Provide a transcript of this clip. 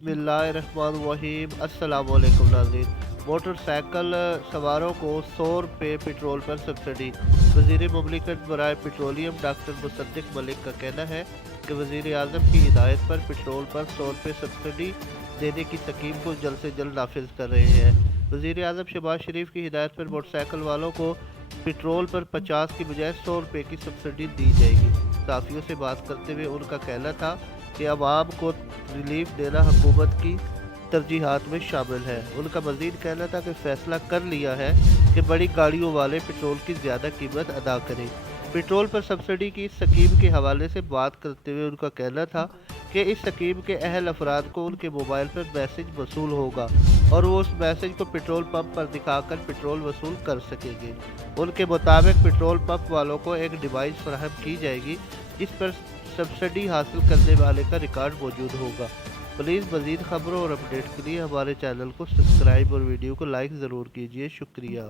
बिस्मिल्लाहिर्रहमानिर्रहीम। अस्सलाम वालेकुम नाज़रीन। मोटरसाइकिल सवारों को 100 रुपये पेट्रोल पर सब्सिडी। वज़ीर मुमलिकत बराए पेट्रोलियम डॉक्टर मुसद्दिक मलिक का कहना है कि वज़ीर आज़म की हिदायत पर पेट्रोल पर 100 रुपये सब्सिडी देने की स्कीम को जल्द से जल्द नाफिज कर रहे हैं। वज़ीर आज़म शहबाज शरीफ की हिदायत पर मोटरसाइकिल वालों को पेट्रोल पर 50 की बजाय 100 रुपये की सब्सिडी दी जाएगी। सहाफ़ियों से बात करते हुए उनका कहना था कि आवाम को रिलीफ देना हुकूमत की तरजीहात में शामिल है। उनका मज़ीद कहना था कि फ़ैसला कर लिया है कि बड़ी गाड़ियों वाले पेट्रोल की ज़्यादा कीमत अदा करें। पेट्रोल पर सब्सिडी की इस स्कीम के हवाले से बात करते हुए उनका कहना था कि इस स्कीम के अहल अफराद को उनके मोबाइल पर मैसेज वसूल होगा और वो उस मैसेज को पेट्रोल पंप पर दिखाकर पेट्रोल वसूल कर सकेंगे। उनके मुताबिक पेट्रोल पंप वालों को एक डिवाइस फराहम की जाएगी जिस पर सब्सिडी हासिल करने वाले का रिकॉर्ड मौजूद होगा। प्लीज़ मज़ीद खबरों और अपडेट के लिए हमारे चैनल को सब्सक्राइब और वीडियो को लाइक ज़रूर कीजिए। शुक्रिया।